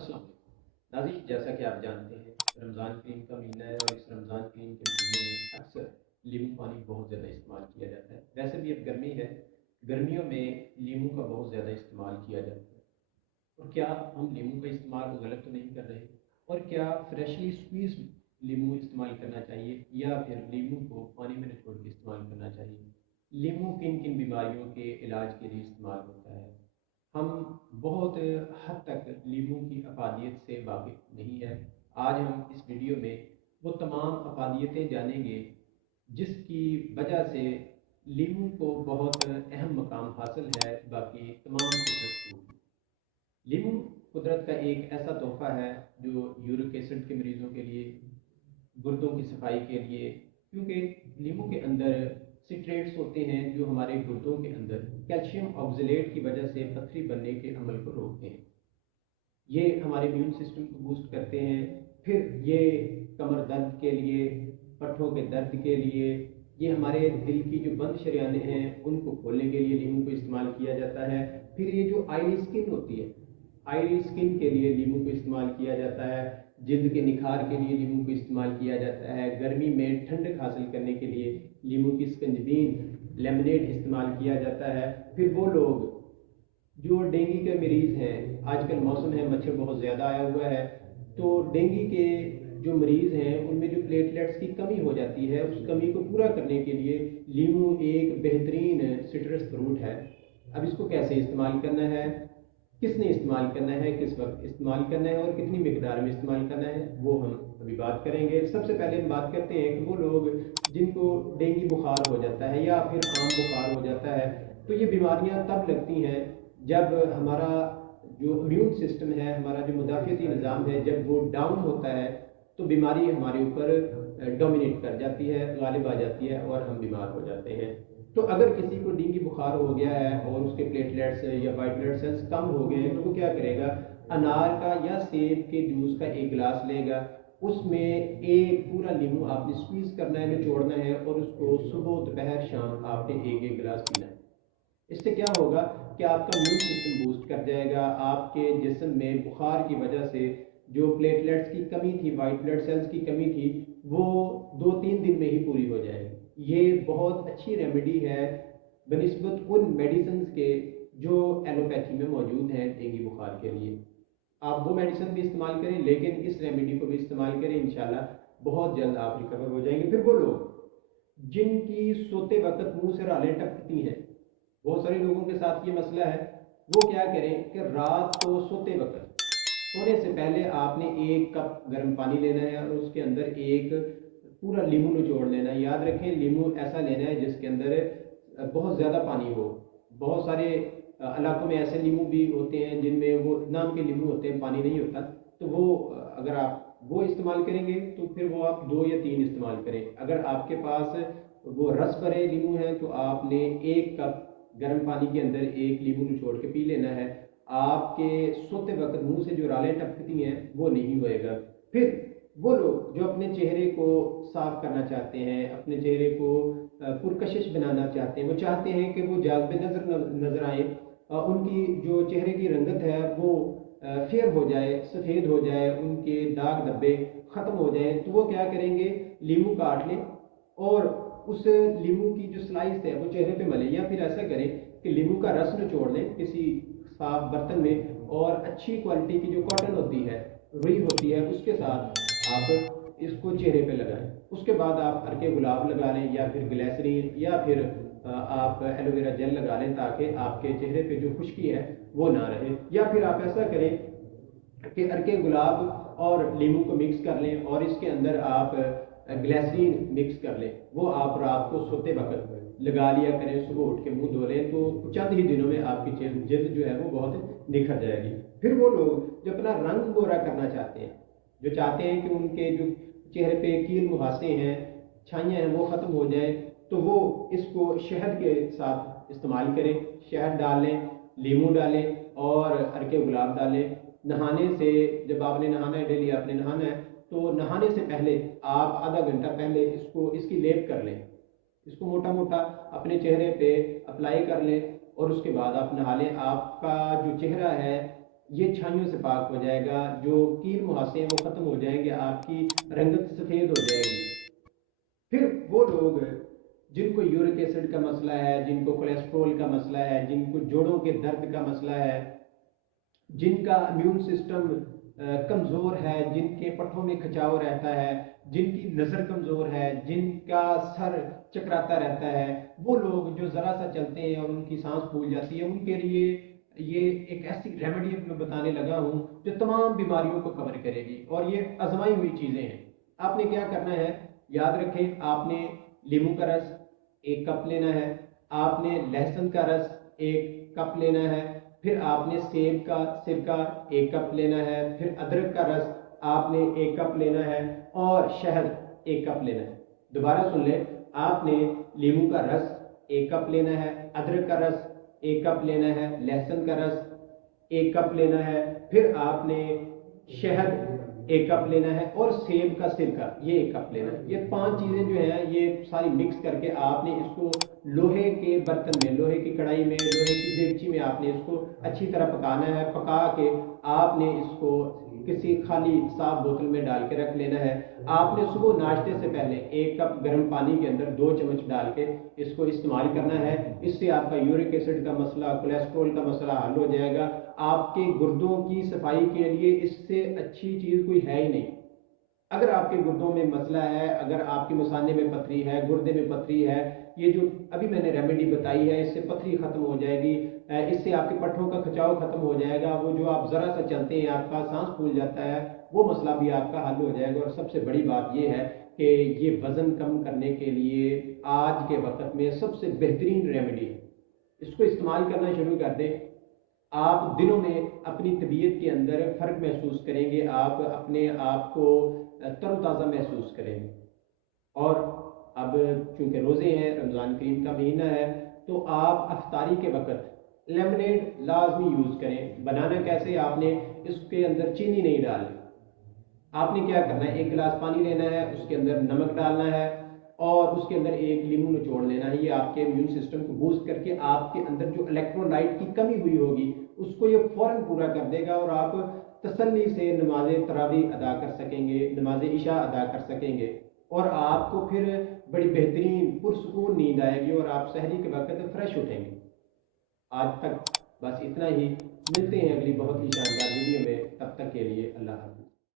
अस्सलाम वालेकुम। नाज़रीन, जैसा कि आप जानते हैं, रमज़ान करीम का महीना है और इस रमज़ान करीम के महीने में अक्सर नींबू पानी बहुत ज़्यादा इस्तेमाल किया जाता है। वैसे भी अब गर्मी है, गर्मियों में नींबू का बहुत ज़्यादा इस्तेमाल किया जाता है। और क्या हम नींबू का इस्तेमाल गलत तो नहीं कर रहे? और क्या फ्रेशली स्क्वीज़ नींबू इस्तेमाल करना चाहिए या फिर नींबू को पानी में निचोड़ के इस्तेमाल करना चाहिए? नींबू किन किन बीमारियों के इलाज के लिए इस्तेमाल होता है? हम बहुत हद तक लीमू की अफादियत से वाकिफ़ नहीं है। आज हम इस वीडियो में वो तमाम अफादियतें जानेंगे जिसकी वजह से लीमू को बहुत अहम मकाम हासिल है बाकी तमाम सिट्रस फ्रूट। लीमू कुदरत का एक ऐसा तोहफ़ा है जो यूरिक एसिड के मरीज़ों के लिए, गुर्दों की सफाई के लिए, क्योंकि नींबू के अंदर सिट्रेट्स होते हैं जो हमारे गुर्दों के अंदर कैल्शियम ऑक्सलेट की वजह से पथरी बनने के अमल को रोकते हैं। ये हमारे इम्यून सिस्टम को बूस्ट करते हैं। फिर ये कमर दर्द के लिए, पट्ठों के दर्द के लिए, ये हमारे दिल की जो बंद शरियानें हैं उनको खोलने के लिए नींबू को इस्तेमाल किया जाता है। फिर ये जो ऑयली स्किन होती है, ऑयली स्किन के लिए नींबू को इस्तेमाल किया जाता है। जिल्द के निखार के लिए नींबू को इस्तेमाल किया जाता है। गर्मी में ठंडक हासिल करने के लिए नींबू की स्कंजबीन, लेमनेड इस्तेमाल किया जाता है। फिर वो लोग जो डेंगू के मरीज़ हैं, आजकल मौसम है, मच्छर बहुत ज़्यादा आया हुआ है, तो डेंगू के जो मरीज़ हैं उनमें जो प्लेटलेट्स की कमी हो जाती है, उस कमी को पूरा करने के लिए लीमू एक बेहतरीन सिट्रस फ्रूट है। अब इसको कैसे इस्तेमाल करना है, किसने इस्तेमाल करना है, किस वक्त इस्तेमाल करना है और कितनी मिकदार में इस्तेमाल करना है, वो हम अभी बात करेंगे। सबसे पहले हम बात करते हैं कि वो लोग जिनको डेंगू बुखार हो जाता है या फिर आम बुखार हो जाता है, तो ये बीमारियां तब लगती हैं जब हमारा जो इम्यून सिस्टम है, हमारा जो मुदाफ़ाती निज़ाम है, जब वो डाउन होता है तो बीमारी हमारे ऊपर डोमिनेट कर जाती है, गालिब आ जाती है और हम बीमार हो जाते हैं। तो अगर किसी को डेंगू बुखार हो गया है और उसके प्लेटलेट्स या वाइट ब्लड सेल्स कम हो गए हैं, तो वो क्या करेगा, अनार का या सेब के जूस का एक गिलास लेगा, उसमें एक पूरा नींबू आपने स्क्वीज़ करना है, निचोड़ना है और उसको सुबह दोपहर शाम आपने एक एक गिलास पीना है। इससे क्या होगा कि आपका इम्यून सिस्टम बूस्ट कर जाएगा। आपके जिस्म में बुखार की वजह से जो प्लेटलेट्स की कमी थी, वाइट ब्लड सेल्स की कमी थी, वो 2-3 दिन में ही पूरी हो जाएगी। ये बहुत अच्छी रेमेडी है बनिस्बत उन मेडिसिन के जो एलोपैथी में मौजूद हैं डेंगू बुखार के लिए। आप वो मेडिसिन भी इस्तेमाल करें, लेकिन इस रेमेडी को भी इस्तेमाल करें, इंशाल्लाह बहुत जल्द आप रिकवर हो जाएंगे। फिर वो लोग जिनकी सोते वक्त मुंह से रालें टपकती हैं, बहुत सारे लोगों के साथ ये मसला है, वो क्या करें कि रात को सोते वक्त, सोने से पहले आपने एक कप गर्म पानी लेना है और उसके अंदर एक पूरा नींबू निचोड़ लेना है। याद रखें, नींबू ऐसा लेना है जिसके अंदर बहुत ज़्यादा पानी हो। बहुत सारे इलाकों में ऐसे नींबू भी होते हैं जिनमें वो नाम के नींबू होते हैं, पानी नहीं होता, तो वो अगर आप वो इस्तेमाल करेंगे तो फिर वो आप 2 या 3 इस्तेमाल करें। अगर आपके पास वो रस भरे नींबू हैं तो आपने एक कप गर्म पानी के अंदर एक नींबू निचोड़ के पी लेना है। आपके सोते वक्त मुंह से जो रालें टपकती हैं वो नहीं होएगा। फिर वो लोग जो अपने चेहरे को साफ करना चाहते हैं, अपने चेहरे को पुरकशिश बनाना चाहते हैं, वो चाहते हैं कि वो जाज़बे नज़र नज़र आए, उनकी जो चेहरे की रंगत है वो फेयर हो जाए, सफ़ेद हो जाए, उनके दाग धब्बे ख़त्म हो जाए, तो वो क्या करेंगे, नींबू काट लें और उस नींबू की जो स्लाइस है वो चेहरे पे मलें, या फिर ऐसा करें कि नींबू का रस निचोड़ लें किसी साफ बर्तन में और अच्छी क्वालिटी की जो कॉटन होती है, रुई होती है, उसके साथ आप इसको चेहरे पे लगाएं। उसके बाद आप अर्के गुलाब लगा लें या फिर ग्लिसरीन या फिर आप एलोवेरा जेल लगा लें ताकि आपके चेहरे पे जो खुश्की है वो ना रहे। या फिर आप ऐसा करें कि अर्के गुलाब और नींबू को मिक्स कर लें और इसके अंदर आप ग्लिसरीन मिक्स कर लें, वो आप रात को सोते वक्त लगा लिया करें, सुबह उठ के मुंह धो लें, तो चंद ही दिनों में आपकी जल्द जो है वो बहुत निखर जाएगी। फिर वो लोग जो अपना रंग गोरा करना चाहते हैं, जो चाहते हैं कि उनके जो चेहरे पे कील मुहासे हैं, छाइयाँ हैं, वो ख़त्म हो जाए, तो वो इसको शहद के साथ इस्तेमाल करें। शहद डालें, नींबू डालें और अर्के गुलाब डालें। नहाने से, जब आपने नहाना है, डेली आपने नहाना है, तो नहाने से पहले आप आधा घंटा पहले इसको इसकी लेप कर लें, इसको मोटा मोटा अपने चेहरे पे अप्लाई कर लें और उसके बाद आप नहा लें। आपका जो चेहरा है یہ چھائیوں سے پاک ہو جائے گا، جو کیر مہاسے ہیں وہ ختم ہو جائیں گے، آپ کی رنگت سفید ہو جائے گی۔ پھر وہ لوگ جن کو یورک ایسڈ کا مسئلہ ہے، جن کو کولیسٹرول کا مسئلہ ہے، جن کو جوڑوں کے درد کا مسئلہ ہے، جن کا امیون سسٹم کمزور ہے، جن کے پٹھوں میں کھچاؤ رہتا ہے، جن کی نظر کمزور ہے، جن کا سر چکراتا رہتا ہے، وہ لوگ جو ذرا سا چلتے ہیں اور ان کی سانس پھول جاتی ہے، ان کے لیے یہ ایک ایسی ریمیڈی میں بتانے لگا ہوں جو تمام بیماریوں کو کور کرے گی، اور یہ آزمائی ہوئی چیزیں ہیں۔ آپ نے کیا کرنا ہے، یاد رکھیں، آپ نے لیموں کا رس 1 کپ لینا ہے، آپ نے لہسن کا رس 1 کپ لینا ہے، پھر آپ نے سیب کا سرکہ 1 کپ لینا ہے، پھر ادرک کا رس آپ نے 1 کپ لینا ہے، اور شہد 1 کپ لینا ہے۔ دوبارہ سن لیں، آپ نے لیموں کا رس 1 کپ لینا ہے، ادرک کا رس 1 کپ لینا ہے، لہسن کا رس 1 کپ لینا ہے، پھر آپ نے شہد 1 کپ لینا ہے، اور سیب کا سرکہ یہ 1 کپ لینا ہے۔ یہ 5 چیزیں جو ہیں یہ ساری مکس کر کے آپ نے اس کو لوہے کے برتن میں، لوہے کی کڑھائی میں، لوہے کی دیگچی میں آپ نے اس کو اچھی طرح پکانا ہے۔ پکا کے آپ نے اس کو کسی خالی صاف بوتل میں ڈال کے رکھ لینا ہے۔ آپ نے صبح ناشتے سے پہلے 1 کپ گرم پانی کے اندر 2 چمچ ڈال کے اس کو استعمال کرنا ہے۔ اس سے آپ کا یورک ایسڈ کا مسئلہ، کولیسٹرول کا مسئلہ حل ہو جائے گا۔ آپ کے گردوں کی صفائی کے لیے اس سے اچھی چیز کوئی ہے ہی نہیں۔ اگر آپ کے گردوں میں مسئلہ ہے، اگر آپ کے مثانے میں پتھری ہے، گردے میں پتھری ہے، یہ جو ابھی میں نے ریمیڈی بتائی ہے اس سے پتھری ختم ہو جائے گی، اس سے آپ کے پٹھوں کا کھچاؤ ختم ہو جائے گا، وہ جو آپ ذرا سا چلتے ہیں آپ کا سانس پھول جاتا ہے، وہ مسئلہ بھی آپ کا حل ہو جائے گا۔ اور سب سے بڑی بات یہ ہے کہ یہ وزن کم کرنے کے لیے آج کے وقت میں سب سے بہترین ریمیڈی ہے۔ اس کو استعمال کرنا شروع کر دیں، آپ دنوں میں اپنی طبیعت کے اندر فرق محسوس کریں گے، آپ اپنے آپ کو تر و تازہ محسوس کریں گے۔ اور اب چونکہ روزے ہیں، رمضان کریم کا مہینہ ہے، تو آپ افطاری کے وقت لیمنیڈ لازمی یوز کریں۔ بنانا کیسے، آپ نے اس کے اندر چینی نہیں ڈالنی، آپ نے کیا کرنا ہے، 1 گلاس پانی لینا ہے، اس کے اندر نمک ڈالنا ہے، اور اس کے اندر 1 لیموں نچوڑ لینا ہے۔ یہ آپ کے امیون سسٹم کو بوسٹ کر کے آپ کے اندر جو الیکٹرولائٹ کی کمی ہوئی ہوگی اس کو یہ فوراً پورا کر دے گا، اور آپ تسلی سے نماز تراویح ادا کر سکیں گے، نماز عشاء ادا کر سکیں گے، اور آپ کو پھر بڑی بہترین پرسکون نیند آئے گی، اور آپ سحری کے وقت فریش اٹھیں گے۔ آج تک بس اتنا ہی، ملتے ہیں اگلی بہت ہی شاندار ویڈیو میں، تب تک کے لیے اللہ حافظ۔